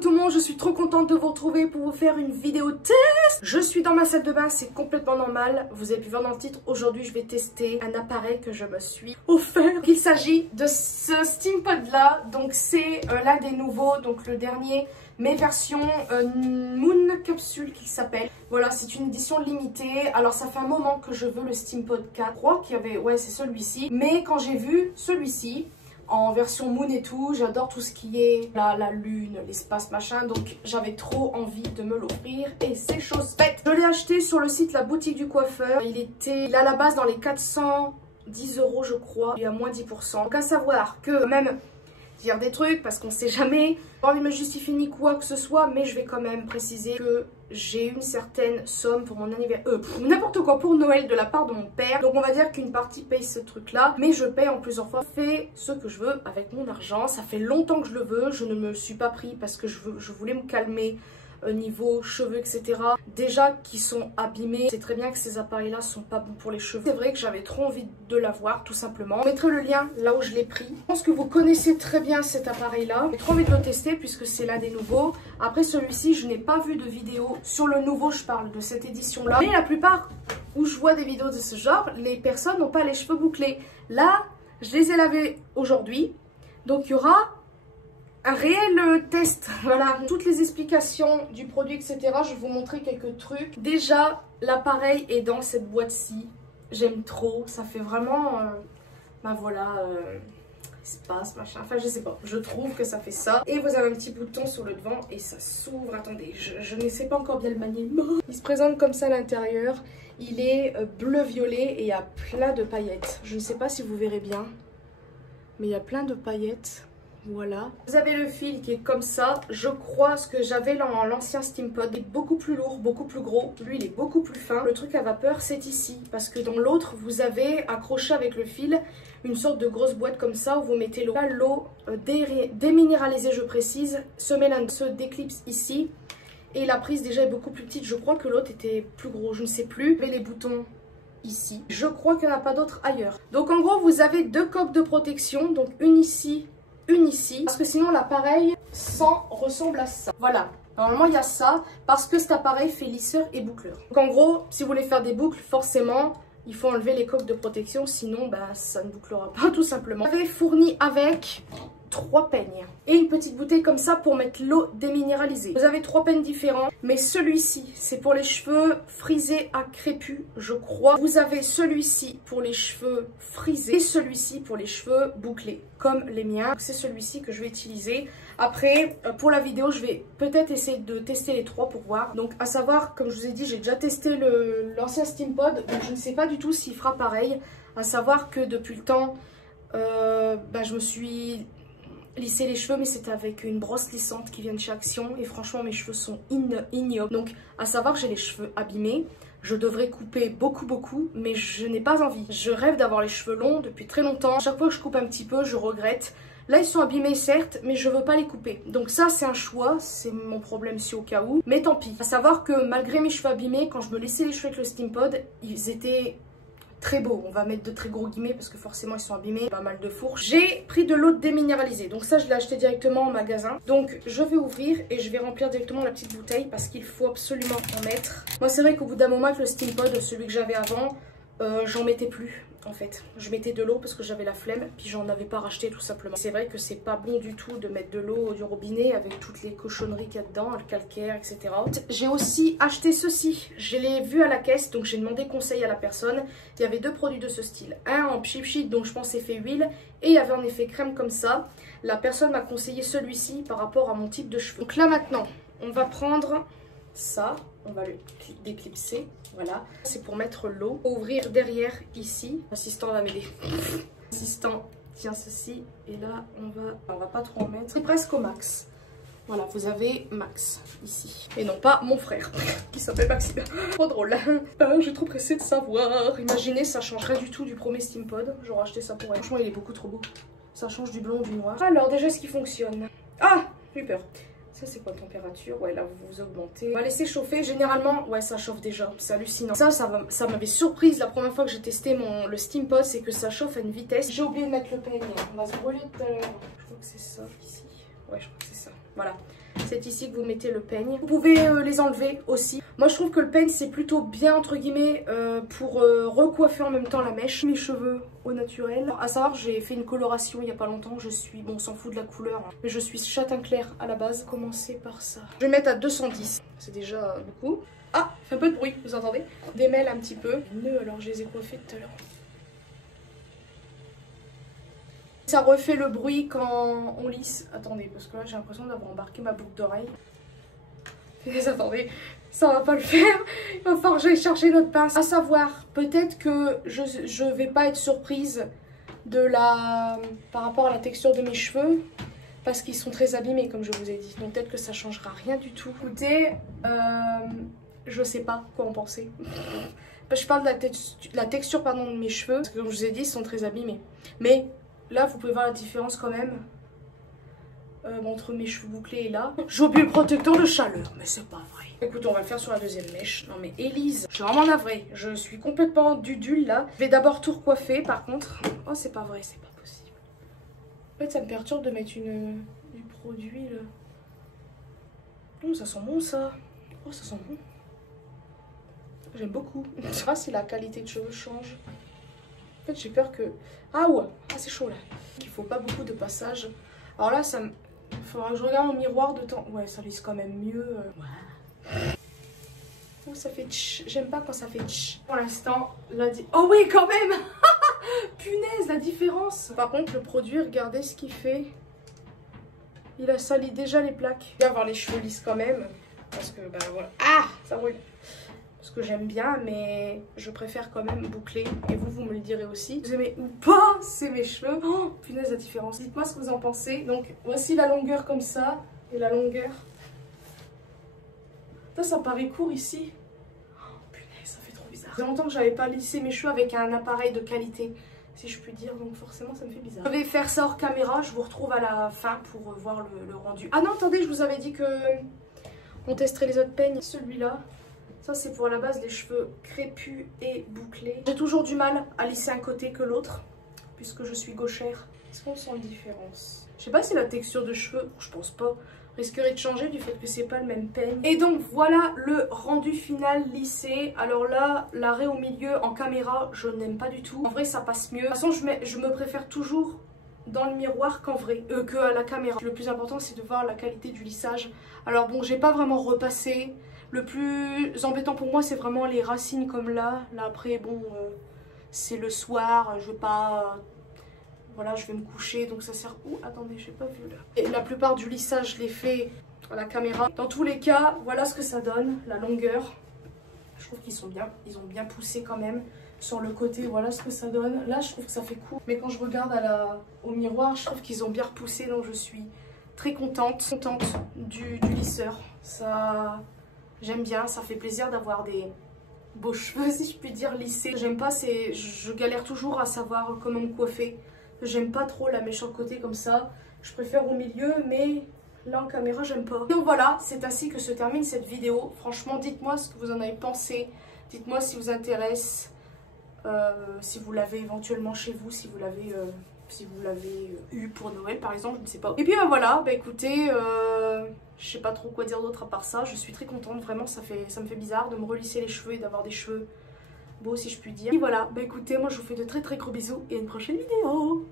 tout le monde, je suis trop contente de vous retrouver pour vous faire une vidéo test. Je suis dans ma salle de bain, c'est complètement normal. Vous avez pu voir dans le titre, aujourd'hui je vais tester un appareil que je me suis offert. Il s'agit de ce SteamPod là, donc c'est l'un des nouveaux, donc le dernier, mais version Moon Capsule qu'il s'appelle. Voilà, c'est une édition limitée. Alors ça fait un moment que je veux le SteamPod 4. Je crois qu'il y avait, ouais c'est celui-ci. Mais quand j'ai vu celui-ci, en version Moon et tout, j'adore tout ce qui est la lune, l'espace machin, donc j'avais trop envie de me l'offrir et c'est chose faite. Je l'ai acheté sur le site La Boutique du Coiffeur, il est à la base dans les 410 € je crois, il y a moins 10%. Donc à savoir que même dire des trucs parce qu'on sait jamais, j'ai pas envie de me justifier ni quoi que ce soit, mais je vais quand même préciser que j'ai une certaine somme pour mon anniversaire, n'importe quoi, pour Noël de la part de mon père. Donc on va dire qu'une partie paye ce truc là, mais je paye en plusieurs fois. Je fais ce que je veux avec mon argent, ça fait longtemps que je le veux, je ne me suis pas pris parce que je voulais me calmer. Niveau cheveux etc, déjà qui sont abîmés. C'est très bien que ces appareils là sont pas bons pour les cheveux. C'est vrai que j'avais trop envie de l'avoir tout simplement. Je mettrai le lien là où je l'ai pris. Je pense que vous connaissez très bien cet appareil là. J'ai trop envie de le tester puisque c'est l'un des nouveaux. Après celui-ci je n'ai pas vu de vidéo sur le nouveau, je parle de cette édition là. Mais la plupart où je vois des vidéos de ce genre, les personnes n'ont pas les cheveux bouclés. Là je les ai lavés aujourd'hui, donc il y aura un réel test, voilà, toutes les explications du produit, etc. Je vais vous montrer quelques trucs. Déjà, l'appareil est dans cette boîte-ci. J'aime trop, ça fait vraiment, ben voilà, espace, machin, enfin je sais pas. Je trouve que ça fait ça. Et vous avez un petit bouton sur le devant et ça s'ouvre. Attendez, je ne sais pas encore bien le manier. Il se présente comme ça à l'intérieur. Il est bleu-violet et il y a plein de paillettes. Je ne sais pas si vous verrez bien, mais il y a plein de paillettes. Voilà. Vous avez le fil qui est comme ça. Je crois ce que j'avais dans l'ancien SteamPod. Il est beaucoup plus lourd, beaucoup plus gros. Lui, il est beaucoup plus fin. Le truc à vapeur, c'est ici. Parce que dans l'autre, vous avez accroché avec le fil une sorte de grosse boîte comme ça où vous mettez l'eau. L'eau déminéralisée, je précise, se déclipse ici. Et la prise déjà est beaucoup plus petite. Je crois que l'autre était plus gros, je ne sais plus. Vous avez les boutons ici. Je crois qu'il n'y en a pas d'autres ailleurs. Donc en gros, vous avez deux coques de protection. Donc une ici, une ici, parce que sinon l'appareil ressemble à ça. Voilà, normalement il y a ça parce que cet appareil fait lisseur et boucleur. Donc en gros, si vous voulez faire des boucles, forcément il faut enlever les coques de protection, sinon bah, ça ne bouclera pas tout simplement. Vous avez fourni avec 3 peignes et une petite bouteille comme ça pour mettre l'eau déminéralisée. Vous avez 3 peignes différents, mais celui-ci c'est pour les cheveux frisés à crépus, je crois. Vous avez celui-ci pour les cheveux frisés et celui-ci pour les cheveux bouclés comme les miens. C'est celui-ci que je vais utiliser. Après pour la vidéo je vais peut-être essayer de tester les 3 pour voir. Donc à savoir, comme je vous ai dit, j'ai déjà testé l'ancien SteamPod, donc je ne sais pas du tout s'il fera pareil. À savoir que depuis le temps bah, je me suis lisser les cheveux, mais c'était avec une brosse lissante qui vient de chez Action et franchement mes cheveux sont ignobles. Donc à savoir que j'ai les cheveux abîmés, je devrais couper beaucoup, mais je n'ai pas envie. Je rêve d'avoir les cheveux longs depuis très longtemps. Chaque fois que je coupe un petit peu, je regrette. Là ils sont abîmés certes, mais je veux pas les couper. Donc ça c'est un choix, c'est mon problème si au cas où. Mais tant pis. À savoir que malgré mes cheveux abîmés, quand je me laissais les cheveux avec le SteamPod, ils étaient très beau, on va mettre de très gros guillemets parce que forcément ils sont abîmés, pas mal de fourches. J'ai pris de l'eau déminéralisée, donc ça je l'ai acheté directement en magasin. Donc je vais ouvrir et je vais remplir directement la petite bouteille parce qu'il faut absolument en mettre. Moi c'est vrai qu'au bout d'un moment avec le SteamPod, celui que j'avais avant, j'en mettais plus en fait. Je mettais de l'eau parce que j'avais la flemme, puis j'en avais pas racheté tout simplement. C'est vrai que c'est pas bon du tout de mettre de l'eau du robinet avec toutes les cochonneries qu'il y a dedans, le calcaire, etc. J'ai aussi acheté ceci, je l'ai vu à la caisse, donc j'ai demandé conseil à la personne. Il y avait 2 produits de ce style, un en cheap sheet, donc je pense effet huile, et il y avait un effet crème comme ça. La personne m'a conseillé celui-ci par rapport à mon type de cheveux. Donc là maintenant, on va prendre ça, on va le déclipser, voilà. C'est pour mettre l'eau. Ouvrir derrière ici. L'assistant va m'aider. L'assistant tient ceci et là on va pas trop en mettre. C'est presque au max. Voilà, vous avez max ici. Et non pas mon frère qui s'appelle Maxime. Trop drôle. Je suis trop pressée de savoir. Imaginez, ça changerait du tout du premier SteamPod. J'aurais acheté ça pour elle. Franchement, il est beaucoup trop beau. Ça change du blond, du noir. Alors déjà, ce qui fonctionne. Ah, j'ai eu peur. Ça c'est quoi température? Ouais, là vous augmentez. On va laisser chauffer. Généralement, ouais, ça chauffe déjà. C'est hallucinant. Ça m'avait surprise la première fois que j'ai testé le SteamPod, c'est que ça chauffe à une vitesse. J'ai oublié de mettre le peigne. On va se brûler tout à l'heure. Je crois que c'est ça ici. Ouais, je crois que c'est ça. Voilà. C'est ici que vous mettez le peigne. Vous pouvez les enlever aussi. Moi je trouve que le peigne c'est plutôt bien entre guillemets pour recoiffer en même temps la mèche. Mes cheveux au naturel. Alors, à savoir j'ai fait une coloration il n'y a pas longtemps. Je suis, bon on s'en fout de la couleur, hein, mais je suis châtain clair à la base. Commencer par ça. Je vais mettre à 210. C'est déjà beaucoup. Ah, fait un peu de bruit, vous entendez? Démêle un petit peu. Les nœuds alors je les ai coiffés tout à l'heure. Ça refait le bruit quand on lisse. Attendez, parce que là j'ai l'impression d'avoir embarqué ma boucle d'oreille. Attendez, ça va pas le faire. Il va falloir que j'aille chercher notre pince. À savoir, peut-être que je vais pas être surprise par rapport à la texture de mes cheveux. Parce qu'ils sont très abîmés comme je vous ai dit. Donc peut-être que ça changera rien du tout. Écoutez, je sais pas quoi en penser. Je parle de la texture pardon, de mes cheveux. Parce que comme je vous ai dit, ils sont très abîmés. Mais là, vous pouvez voir la différence quand même. Entre mes cheveux bouclés et là. J'ai oublié le protecteur de chaleur, mais c'est pas vrai. Écoute, on va le faire sur la deuxième mèche. Non mais Élise, je suis vraiment navrée. Je suis complètement dudule là. Je vais d'abord tout recoiffer par contre. Oh c'est pas vrai, c'est pas possible. En fait ça me perturbe de mettre du produit là. Oh ça sent bon ça. Oh ça sent bon. J'aime beaucoup. Je sais pas si la qualité de cheveux change. En fait j'ai peur que... Ah ouais, ah, c'est chaud là. Il faut pas beaucoup de passages. Alors là ça me... Faudra que je regarde au miroir de temps. Ouais, ça lisse quand même mieux. Ouais. Oh, ça fait tch. J'aime pas quand ça fait tch. Pour l'instant, oh oui, quand même. Punaise, la différence. Par contre, le produit, regardez ce qu'il fait. Il a sali déjà les plaques. Je vais avoir les cheveux lisses quand même. Parce que, bah voilà. Ah, ça roule. Parce que j'aime bien, mais je préfère quand même boucler. Et vous me le direz aussi. Vous aimez ou pas, c'est mes cheveux. Oh, punaise, la différence. Dites-moi ce que vous en pensez. Donc, voici la longueur comme ça. Et la longueur. Ça paraît court ici. Oh, punaise, ça fait trop bizarre. Ça fait longtemps que j'avais pas lissé mes cheveux avec un appareil de qualité, si je puis dire. Donc, forcément, ça me fait bizarre. Je vais faire ça hors caméra. Je vous retrouve à la fin pour voir le rendu. Ah non, attendez, je vous avais dit que on testerait les autres peignes. Celui-là. Ça c'est pour la base les cheveux crépus et bouclés. J'ai toujours du mal à lisser un côté que l'autre, puisque je suis gauchère. Est-ce qu'on sent une différence? Je sais pas si la texture de cheveux, je pense pas, risquerait de changer du fait que c'est pas le même peigne. Et donc voilà le rendu final lissé. Alors là, l'arrêt au milieu en caméra, je n'aime pas du tout. En vrai ça passe mieux. De toute façon je me préfère toujours dans le miroir qu'en vrai, que à la caméra. Le plus important c'est de voir la qualité du lissage. Alors bon, j'ai pas vraiment repassé. Le plus embêtant pour moi, c'est vraiment les racines comme là. Là, après, bon, c'est le soir. Je vais pas... voilà, je vais me coucher. Donc, ça sert... Ouh, attendez, j'ai pas vu là. Et la plupart du lissage, je l'ai fait à la caméra. Dans tous les cas, voilà ce que ça donne. La longueur. Je trouve qu'ils sont bien. Ils ont bien poussé quand même. Sur le côté, voilà ce que ça donne. Là, je trouve que ça fait court. Mais quand je regarde au miroir, je trouve qu'ils ont bien repoussé. Donc, je suis très contente du lisseur. Ça... J'aime bien, ça fait plaisir d'avoir des beaux cheveux, si je puis dire, lissés. J'aime pas, je galère toujours à savoir comment me coiffer. J'aime pas trop la mèche en côté comme ça. Je préfère au milieu, mais là en caméra, j'aime pas. Donc voilà, c'est ainsi que se termine cette vidéo. Franchement, dites-moi ce que vous en avez pensé. Dites-moi si vous intéresse, si vous l'avez éventuellement chez vous, si vous l'avez eu pour Noël par exemple, je ne sais pas. Et puis voilà, bah écoutez, je sais pas trop quoi dire d'autre à part ça. Je suis très contente, vraiment ça me fait bizarre de me relisser les cheveux et d'avoir des cheveux beaux si je puis dire. Et voilà, bah écoutez, moi je vous fais de très très gros bisous et à une prochaine vidéo.